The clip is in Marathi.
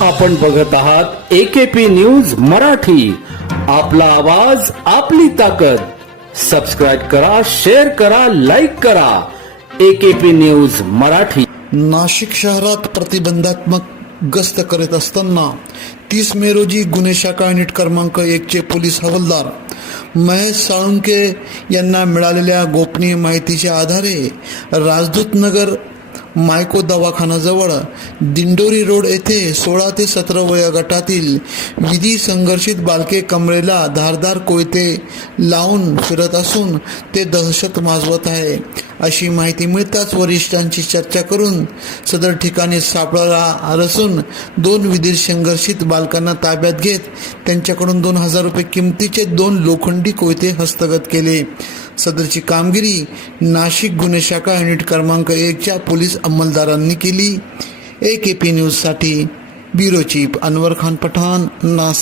आपण बघत आहात एकेपी न्यूज मराठी. आपला आवाज आपली ताकद. सबस्क्राईब करा शेअर करा लाईक करा. AKP news Marathi. नाशिक शहरात प्रतिबंधात्मक गस्त करत असताना तीस मे रोजी गुन्हे शाखा युनिट क्रमांक एकचे पोलीस हवालदार महेश साळुंके यांना मिळालेल्या गोपनीय माहितीच्या आधारे राजदूत नगर मायको दवाखानाजवळ दिंडोरी रोड येथे सोळा ते सतरा वयोगटातील विधी संघर्षित बालके कमरेला धारदार कोयते लावून फिरत असून ते दहशत माजवत आहे. अशी माहिती मिळताच वरिष्ठांची चर्चा करून सदर ठिकाणी सापळा रचून दोन विधी संघर्षित बालकांना ताब्यात घेत त्यांच्याकडून दोन हजार रुपये किमतीचे दोन लोखंडी कोयते हस्तगत केले. सदरची कामगिरी नाशिक गुन्हे शाखा युनिट क्रमांक एकच्या पोलीस अंमलदारांनी केली. ए के पी न्यूजसाठी ब्युरो चीफ अनवर खान पठाण नास